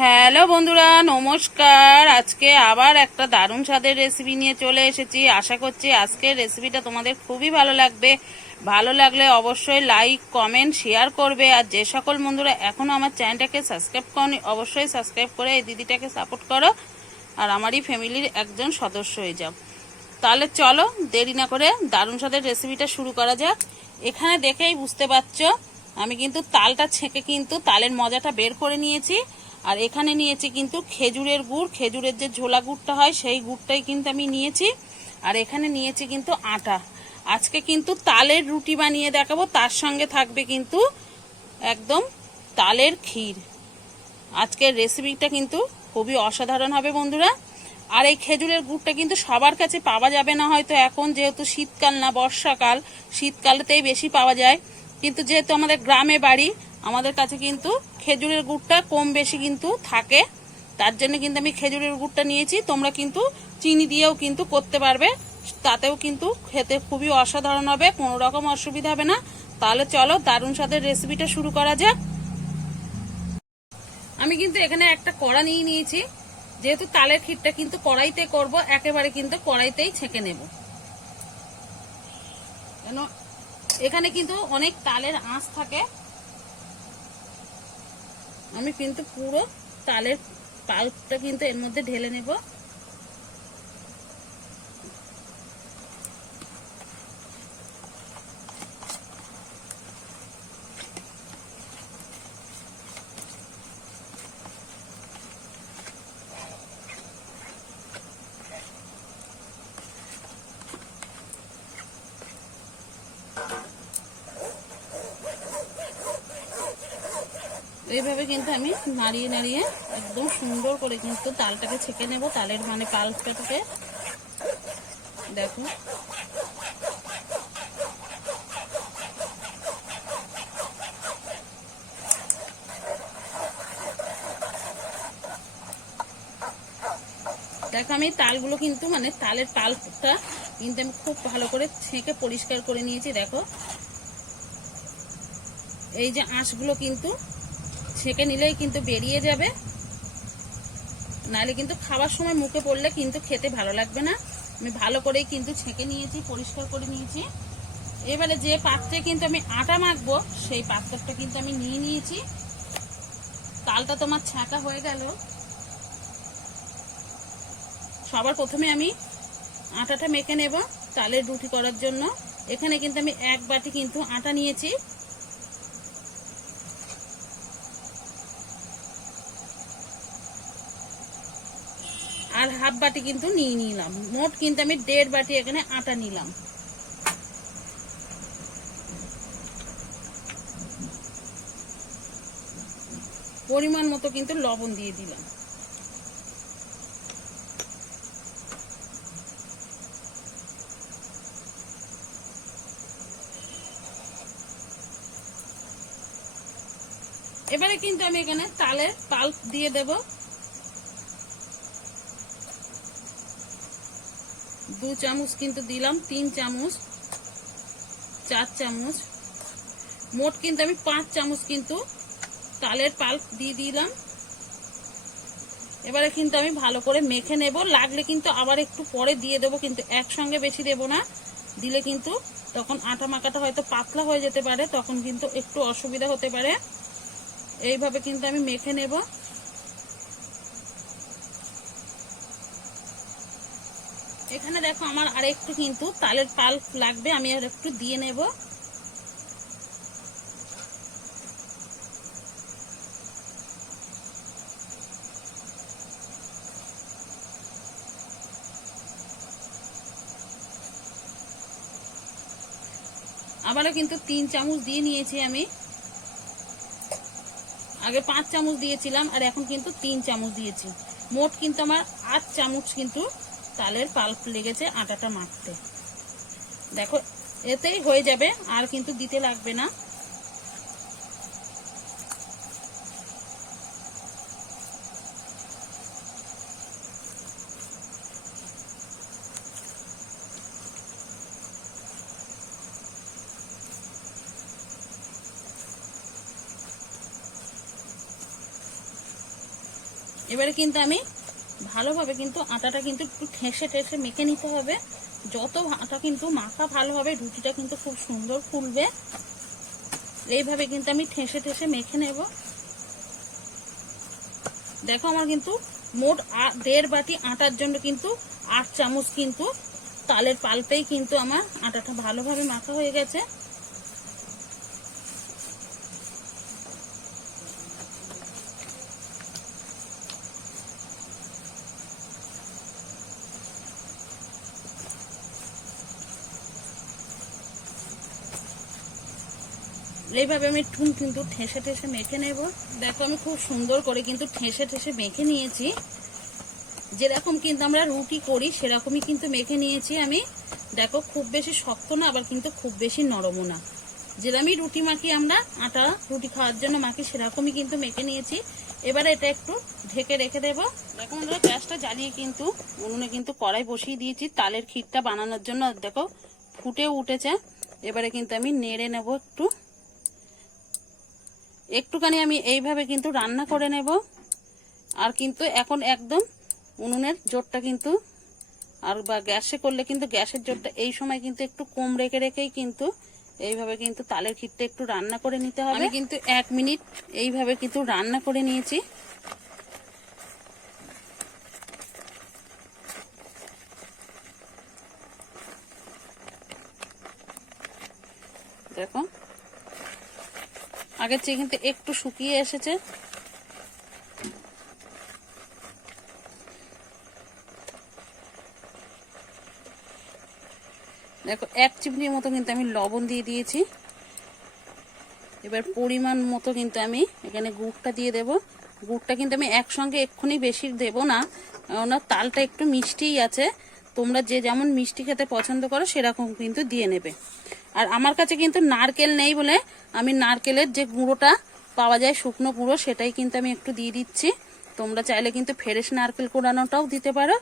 Hello বন্ধুরা, নমস্কার। আজকে আবার একটা দারুণ স্বাদের রেসিপি নিয়ে চলে এসেছি। আশা করছি আজকের রেসিপিটা তোমাদের খুবই ভালো লাগবে। ভালো লাগলে অবশ্যই লাইক কমেন্ট শেয়ার করবে। আর যে সকল বন্ধুরা এখনও আমার চ্যানেলটাকে সাবস্ক্রাইব করনি, অবশ্যই সাবস্ক্রাইব করে এই দিদিটাকে সাপোর্ট করো। আর আমারই ফ্যামিলির একজন সদস্য হয়ে যাও। তাহলে চলো, দেরি না করে দারুণ স্বাদের রেসিপিটা শুরু করা যাক। এখানে দেখেই বুঝতে পারছ, আমি কিন্তু তালটা ছেঁকে কিন্তু তালের মজাটা বের করে নিয়েছি। আর এখানে নিয়েছি কিন্তু খেজুরের গুড়, খেজুরের যে ঝোলা গুড়টা হয় সেই গুড়টাই কিন্তু আমি নিয়েছি। আর এখানে নিয়েছি কিন্তু আটা। আজকে কিন্তু তালের রুটি বানিয়ে দেখাবো, তার সঙ্গে থাকবে কিন্তু একদম তালের ক্ষীর। আজকের রেসিপিটা কিন্তু খুবই অসাধারণ হবে বন্ধুরা। আর এই খেজুরের গুড়টা কিন্তু সবার কাছে পাওয়া যাবে না হয়তো এখন, যেহেতু শীতকাল না, বর্ষাকাল, শীতকালেতেই বেশি পাওয়া যায়। কিন্তু যেহেতু আমাদের গ্রামে বাড়ি আমাদের কাছে কিন্তু খেজুরের গুড়টা কম বেশি কিন্তু থাকে। তার জন্য কিন্তু আমি খেজুরের গুড়টা নিয়েছি। তোমরা কিন্তু চিনি দিয়েও কিন্তু করতে পারবে। তাতেও কিন্তু খেতে খুবই অসাধারণ হবে, কোনো রকম অসুবিধা হবে না। তাহলে চলো দারুণ স্বাদের রেসিপিটা শুরু করা যাক। আমি কিন্তু এখানে একটা কড়া নিয়ে নিয়েছি। যেহেতু তালের ক্ষীরটা কিন্তু কড়াইতে করব, একেবারে কিন্তু কড়াইতেই ছেঁকে নেব। কেন? এখানে কিন্তু অনেক তালের আঁশ থাকে। আমি কিন্তু পুরো তালের পাল্পটা কিন্তু এর মধ্যে ঢেলে নেব। এইভাবে কিন্তু আমি নাড়িয়ে নাড়িয়ে একদম সুন্দর করে কিন্তু তালটাকে ছেঁকে নেব, তালের মানে পাল্পটাকে দেখো। দেখো আমি তালগুলো কিন্তু মানে তালের পাল্পটা কিন্তু আমি খুব ভালো করে ছেঁকে পরিষ্কার করে নিয়েছি, দেখো। এই যে আঁশগুলো কিন্তু ছেঁকে নিলেই কিন্তু বেরিয়ে যাবে। নাহলে কিন্তু খাবার সময় মুখে পড়লে কিন্তু খেতে ভালো লাগবে না। আমি ভালো করেই কিন্তু ছেঁকে নিয়েছি, পরিষ্কার করে নিয়েছি। এবারে যে পাত্রে কিন্তু আমি আটা মাখবো, সেই পাত্রটা কিন্তু আমি নিয়ে নিয়েছি। তালটা তোমার ছাঁকা হয়ে গেল। সবার প্রথমে আমি আটাটা মেখে নেব তালের রুটি করার জন্য। এখানে কিন্তু আমি এক বাটি কিন্তু আটা নিয়েছি আর হাফ বাটি কিন্তু নিয়ে নিলাম। মোট কিন্তু আমি দেড় বাটি এখানে আটা নিলাম। পরিমাণ মতো কিন্তু লবণ দিয়ে দিলাম। এবারে কিন্তু আমি এখানে তালের পাল্প দিয়ে দেবো। দু চামচ কিন্তু দিলাম, তিন চামচ, চার চামচ। মোট কিন্তু আমি পাঁচ চামচ কিন্তু তালের পাল্প দিয়ে দিলাম। এবারে কিন্তু আমি ভালো করে মেখে নেব। লাগলে কিন্তু আবার একটু পরে দিয়ে দেবো, কিন্তু একসঙ্গে বেশি দেব না। দিলে কিন্তু তখন আটা মাখাটা হয়তো পাতলা হয়ে যেতে পারে, তখন কিন্তু একটু অসুবিধা হতে পারে। এইভাবে কিন্তু আমি মেখে নেব। এখানে দেখো আমার আর একটু কিন্তু তালের পাল্প লাগবে, আমি আর একটু দিয়ে নেব। আবারও কিন্তু তিন চামচ দিয়ে নিয়েছি আমি। আগে পাঁচ চামচ দিয়েছিলাম, আর এখন কিন্তু তিন চামচ দিয়েছি। মোট কিন্তু আমার আট চামচ কিন্তু তালের পাল্প লেগেছে আটাটা মারতে দেখো, এতেই হয়ে যাবে, আর কিন্তু দিতে লাগবে না। এবারে কিন্তু আমি ভালোভাবে কিন্তু আটাটা কিন্তু একটু ঠেসে ঠেসে মেখে নিতে হবে। যত আটা কিন্তু মাখা ভালো হবে, রুটিটা কিন্তু খুব সুন্দর ফুলবে। এইভাবে কিন্তু আমি ঠেসে ঠেসে মেখে নেব। দেখো আমার কিন্তু মোট দেড় বাটি আটার জন্য কিন্তু আট চামচ কিন্তু তালের পাল্পেই কিন্তু আমার আটাটা ভালোভাবে মাখা হয়ে গেছে। এইভাবে আমি ঠুন কিন্তু ঠেসে ঠেসে মেখে নেব। দেখো আমি খুব সুন্দর করে কিন্তু ঠেসে ঠেসে মেখে নিয়েছি। যেরকম কিন্তু আমরা রুটি করি, সেরকমই কিন্তু মেখে নিয়েছি আমি। দেখো খুব বেশি শক্ত না, আবার কিন্তু খুব বেশি নরমও না। যেরকমই রুটি মাখি আমরা, আটা রুটি খাওয়ার জন্য মাখি, সেরকমই কিন্তু মেখে নিয়েছি। এবারে এটা একটু ঢেকে রেখে দেব। দেখো আমরা গ্যাসটা জ্বালিয়ে কিন্তু উনুনে কিন্তু কড়াই বসিয়ে দিয়েছি। তালের ক্ষীরটা বানানোর জন্য দেখো ফুটে উঠেছে। এবারে কিন্তু আমি নেড়ে নেব একটু। একটুখানি আমি এইভাবে কিন্তু রান্না করে নেব। আর কিন্তু এখন একদম উনুনের জোরটা কিন্তু আর বা গ্যাসে করলে কিন্তু গ্যাসের জোরটা এই সময় কিন্তু একটু কম রেখে রেখেই কিন্তু এইভাবে কিন্তু তালের ক্ষীরটা একটু রান্না করে নিতে হবে। আমি কিন্তু এক মিনিট এইভাবে কিন্তু রান্না করে নিয়েছি। দেখো আগের চেয়ে কিন্তু একটু শুকিয়ে এসেছে। দেখো, এক চিমড়ির মতো কিন্তু আমি লবণ দিয়ে দিয়েছি। এবার পরিমাণ মতো কিন্তু আমি এখানে গুড়টা দিয়ে দেব। গুড়টা কিন্তু আমি একসঙ্গে এক্ষুনি বেশি দেব না কেননা তালটা একটু মিষ্টিই আছে। তোমরা যে যেমন মিষ্টি খেতে পছন্দ করো, সেরকম কিন্তু দিয়ে নেবে। আর আমার কাছে কিন্তু নারকেল নেই বলে আমি নারকেলের যে গুঁড়োটা পাওয়া যায় শুকনো গুঁড়ো, সেটাই কিন্তু আমি একটু দিয়ে দিচ্ছি। তোমরা চাইলে কিন্তু ফ্রেশ নারকেল কোড়ানোটাও দিতে পারো।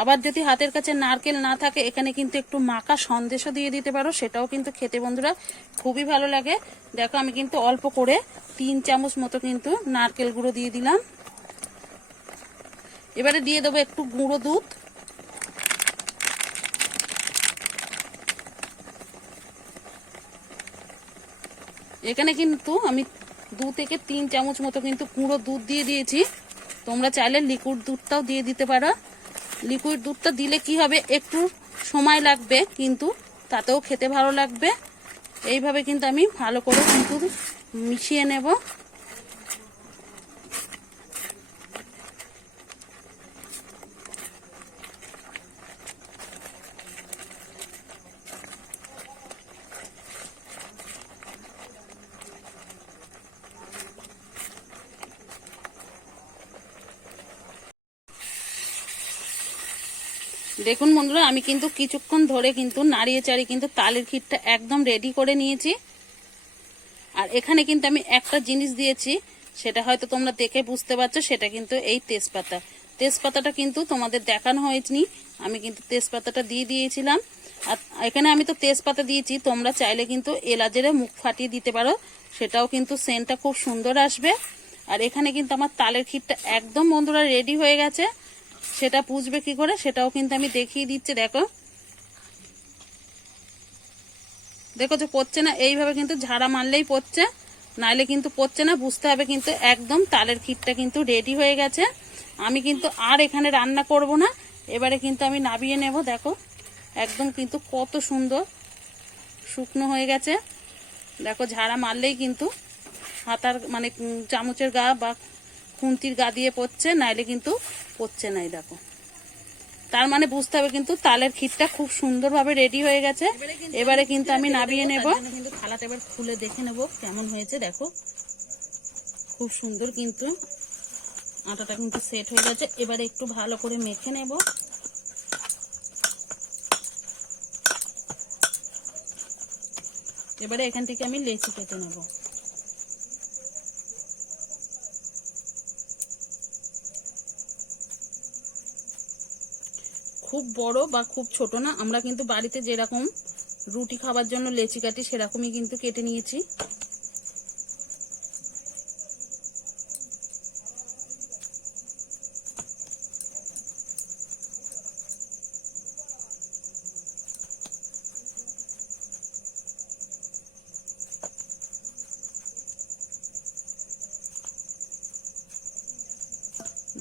আবার যদি হাতের কাছে নারকেল না থাকে, এখানে কিন্তু একটু মাখা সন্দেশও দিয়ে দিতে পারো, সেটাও কিন্তু খেতে বন্ধুরা খুবই ভালো লাগে। দেখো, আমি কিন্তু অল্প করে তিন চামচ মতো কিন্তু নারকেল গুঁড়ো দিয়ে দিলাম। এবারে দিয়ে দেবো একটু গুঁড়ো দুধ। এখানে কিন্তু আমি দু থেকে তিন চামচ মতো কিন্তু গুঁড়ো দুধ দিয়ে দিয়েছি। তোমরা চাইলে লিকুইড দুধটাও দিয়ে দিতে পারো। লিকুইড দুধটা দিলে কি হবে? একটু সময় লাগবে কিন্তু তাতেও খেতে ভালো লাগবে। এইভাবে কিন্তু আমি ভালো করে কিন্তু মিশিয়ে নেব। দেখুন বন্ধুরা, আমি কিন্তু কিছুক্ষণ ধরে কিন্তু নাড়িয়ে চাড়িয়ে কিন্তু তালের ক্ষীরটা একদম রেডি করে নিয়েছি। আর এখানে কিন্তু আমি একটা জিনিস দিয়েছি, সেটা হয়তো তোমরা দেখে বুঝতে পারছ, সেটা কিন্তু এই তেজপাতা। তেজপাতাটা কিন্তু তোমাদের দেখানো হয়নি, আমি কিন্তু তেজপাতাটা দিয়ে দিয়েছিলাম। আর এখানে আমি তো তেজপাতা দিয়েছি, তোমরা চাইলে কিন্তু এলাচেরে মুখ ফাটিয়ে দিতে পারো, সেটাও কিন্তু সেন্টটা খুব সুন্দর আসবে। আর এখানে কিন্তু আমার তালের ক্ষীরটা একদম বন্ধুরা রেডি হয়ে গেছে। সেটা পুষবে কি করে? সেটাও কিন্তু আমি দেখিয়ে দিচ্ছি, দেখো। দেখো যে পড়ছে না, এইভাবে কিন্তু ঝাড়া মারলেই পড়ছে। নাইলে কিন্তু পড়ছে না, বুঝতে হবে কিন্তু একদম তালের ক্ষীরটা কিন্তু রেডি হয়ে গেছে। আমি কিন্তু আর এখানে রান্না করব না। এবারে কিন্তু আমি নাবিয়ে নেব, দেখো। একদম কিন্তু কত সুন্দর শুকনো হয়ে গেছে। দেখো, ঝাড়া মারলেই কিন্তু হাতার মানে চামচের গা বা খুন্তির গা দিয়ে পড়ছে নাইলে কিন্তু পড়ছে নাই দেখো। তার মানে বুঝতে হবে কিন্তু তালের ক্ষীরটা খুব সুন্দরভাবে রেডি হয়ে গেছে। এবারে কিন্তু আমি নাবিয়ে নেব। কিন্তু থালাটা এবার খুলে দেখে নেব কেমন হয়েছে দেখো। খুব সুন্দর কিন্তু আটাটা কিন্তু সেট হয়ে গেছে। এবারে একটু ভালো করে মেখে নেব। এবারে এখান থেকে আমি লেচি কেটে নেব। খুব বড় বা খুব ছোট না, আমরা কিন্তু বাড়িতে যেরকম রুটি খাবার জন্য লেচি কাটি সেরকমই কিন্তু কেটে নিয়েছি।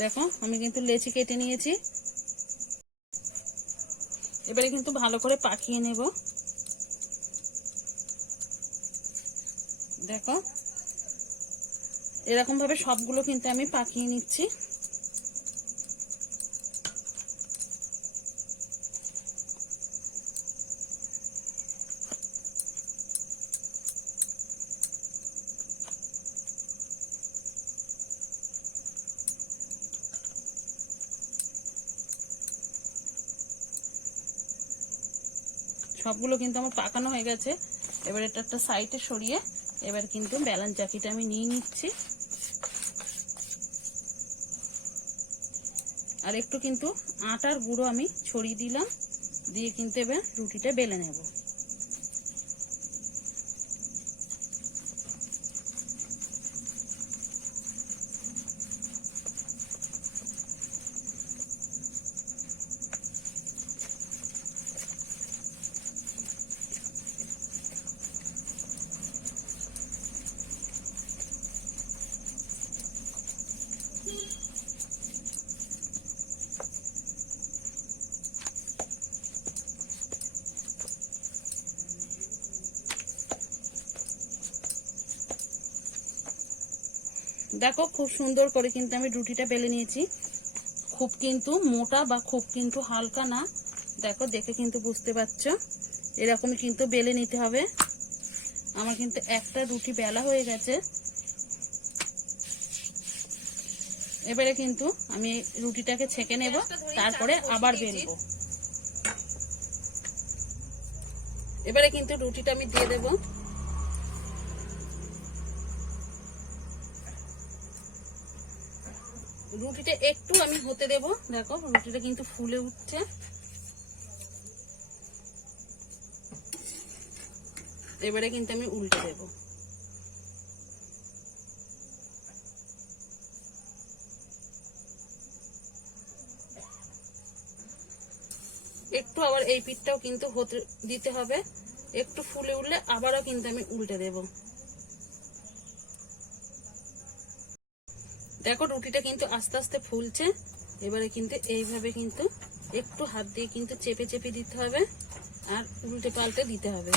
দেখো, আমি কিন্তু লেচি কেটে নিয়েছি। এবারে কিন্তু ভালো করে পাকিয়ে নেব। দেখো এরকম ভাবে সবগুলো কিন্তু আমি পাকিয়ে নিচ্ছি। সবগুলো কিন্তু আমার পাকানো হয়ে গেছে। এবার এটা একটা সাইডে সরিয়ে এবার কিন্তু ব্যালান চাকিটা আমি নিয়ে নিচ্ছি। আর একটু কিন্তু আটার গুঁড়ো আমি ছড়িয়ে দিলাম। দিয়ে কিন্তু এবার রুটিটা বেলে নেব। দেখো খুব সুন্দর করে কিন্তু আমি রুটিটা বেলে নিয়েছি। খুব কিন্তু মোটা বা খুব কিন্তু হালকা না। দেখো দেখে কিন্তু বুঝতে পারছ। এরকমই কিন্তু বেলে নিতে হবে। আমার কিন্তু একটা রুটি বেলা হয়ে গেছে। এবারে কিন্তু আমি রুটিটাকে ছেঁকে নেব তারপরে আবার বেলবো। এবারে কিন্তু রুটিটা আমি দিয়ে দেবো। রুটিটা একটু আমি হতে দেব। দেখো, রুটিটা কিন্তু ফুলে উঠছে। এবারে কিন্তু আমি উল্টে দেব। একটু আবার এই পিঠটাও কিন্তু হতে দিতে হবে। একটু ফুলে উঠলে আবারও কিন্তু আমি উল্টে দেবো। দেখো রুটিটা কিন্তু আস্তে আস্তে ফুলছে। এবারে কিন্তু এইভাবে কিন্তু একটু হাত দিয়ে কিন্তু চেপে চেপে দিতে হবে আর উল্টে পাল্টে দিতে হবে।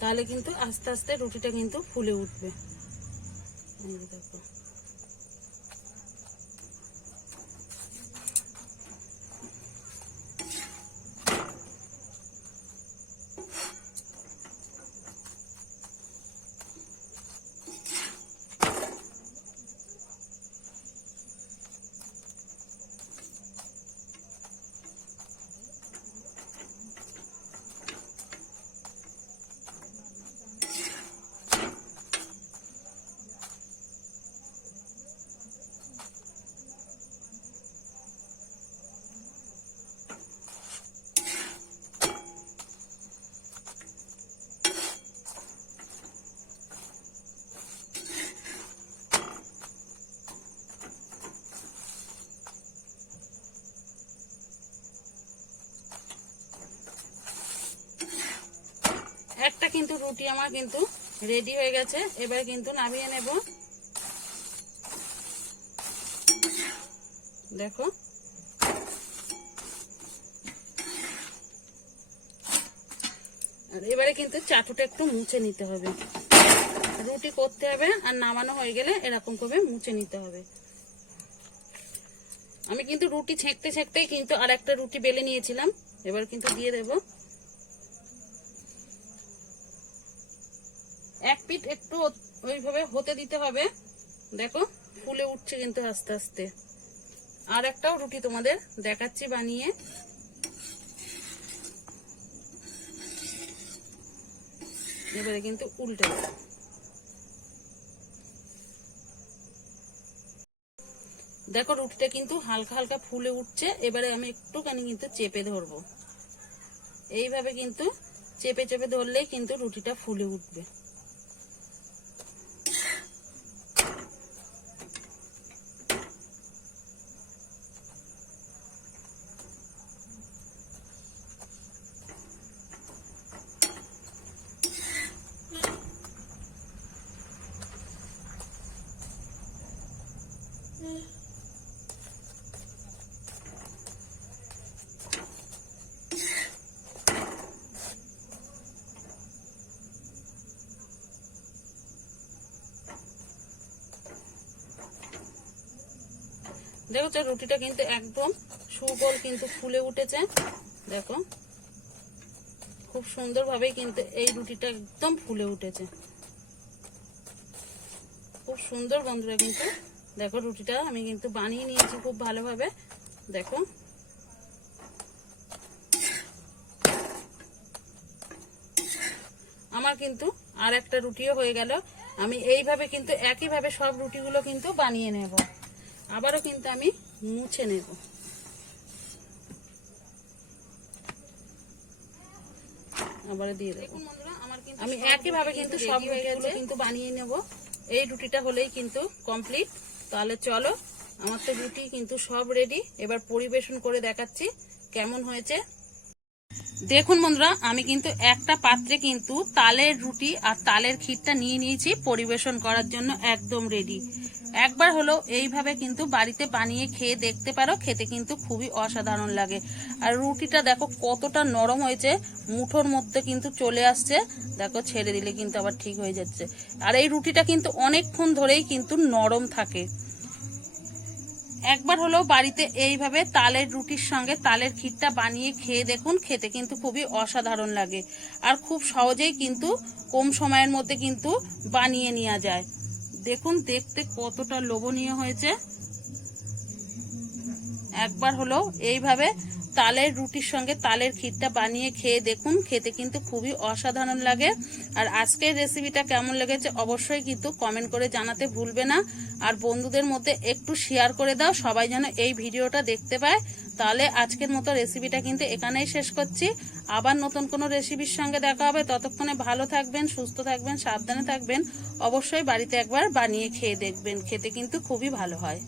তাহলে কিন্তু আস্তে আস্তে রুটিটা কিন্তু ফুলে উঠবে। দেখো একটা কিন্তু রুটি আমার কিন্তু রেডি হয়ে গেছে। এবার কিন্তু নামিয়ে নেব। দেখো। আর এবারে কিন্তু চাটুটা একটু মুছে নিতে হবে। রুটি করতে হবে আর নামানো হয়ে গেলে এরকম করে মুছে নিতে হবে। আমি কিন্তু রুটি ছেঁকতে ছেঁকতেই কিন্তু আর একটা রুটি বেলে নিয়েছিলাম। এবার কিন্তু দিয়ে দেবো এক পিঠ একটু ওইভাবে হতে দিতে হবে। দেখো, ফুলে উঠছে কিন্তু আস্তে আস্তে। আর একটাও রুটি তোমাদের দেখাচ্ছি বানিয়ে। এবারে কিন্তু উল্টে দেখো, রুটিটা কিন্তু হালকা হালকা ফুলে উঠছে। এবারে আমি একটুখানি কিন্তু চেপে ধরবো। এইভাবে কিন্তু চেপে চেপে ধরলেই কিন্তু রুটিটা ফুলে উঠবে। দেখো রুটিটা কিন্তু একদম সুগোল কিন্তু ফুলে উঠেছে। দেখো। খুব সুন্দরভাবে কিন্তু এই রুটিটা একদম ফুলে উঠেছে। খুব সুন্দর বন্ধুরা কিন্তু। দেখো রুটিটা আমি কিন্তু বানিয়ে নিয়েছি খুব ভালোভাবে। দেখো। আমার কিন্তু আর একটা রুটিও হয়ে গেল। আমি এইভাবে কিন্তু একইভাবে সব রুটিগুলো কিন্তু বানিয়ে নেব। আবারও কিন্তু আমি মুছে নেব। আবারও দিয়ে দেবো। আমি একইভাবে কিন্তু সব রুটিগুলো কিন্তু বানিয়ে নেব। এই রুটিটা হলেই কিন্তু কমপ্লিট তাহলে চলো আমার তো রুটি কিন্তু সব রেডি এবার পরিবেশন করে দেখাচ্ছি কেমন হয়েছে। দেখুন বন্ধুরা, আমি কিন্তু একটা পাত্রে কিন্তু তালের রুটি আর তালের ক্ষীরটা নিয়ে নিয়েছি পরিবেশন করার জন্য একদম রেডি একবার হলো এইভাবে কিন্তু বাড়িতে বানিয়ে খেয়ে দেখতে পারো, খেতে কিন্তু খুবই অসাধারণ লাগে। আর রুটিটা দেখো কতটা নরম হয়েছে, মুঠোর মধ্যে কিন্তু চলে আসছে। দেখো, ছেড়ে দিলে কিন্তু আবার ঠিক হয়ে যাচ্ছে। আর এই রুটিটা কিন্তু অনেকক্ষণ ধরেই কিন্তু নরম থাকে। একবার হলেও বাড়িতে এইভাবে তালের রুটির সঙ্গে তালের ক্ষীরটা বানিয়ে খেয়ে দেখুন, খেতে কিন্তু খুবই অসাধারণ লাগে। আর খুব সহজেই কিন্তু কম সময়ের মধ্যে কিন্তু বানিয়ে নেওয়া যায়। দেখুন, দেখতে কতটা লোভনীয় হয়েছে। একবার হলো এইভাবে তালের রুটির সঙ্গে তালের ক্ষীরটা বানিয়ে খেয়ে দেখুন, খেতে কিন্তু খুবই অসাধারণ লাগে। আর আজকের রেসিপিটা কেমন লেগেছে অবশ্যই কিন্তু কমেন্ট করে জানাতে ভুলবে না। আর বন্ধুদের মধ্যে একটু শেয়ার করে দাও, সবাই যেন এই ভিডিওটা দেখতে পায়। তাহলে আজকের মতো রেসিপিটা কিন্তু এখানেই শেষ করছি। আবার নতুন কোনো রেসিপির সঙ্গে দেখা হবে। ততক্ষণে ভালো থাকবেন, সুস্থ থাকবেন, সাবধানে থাকবেন। অবশ্যই বাড়িতে একবার বানিয়ে খেয়ে দেখবেন। খেতে কিন্তু খুবই ভালো হয়।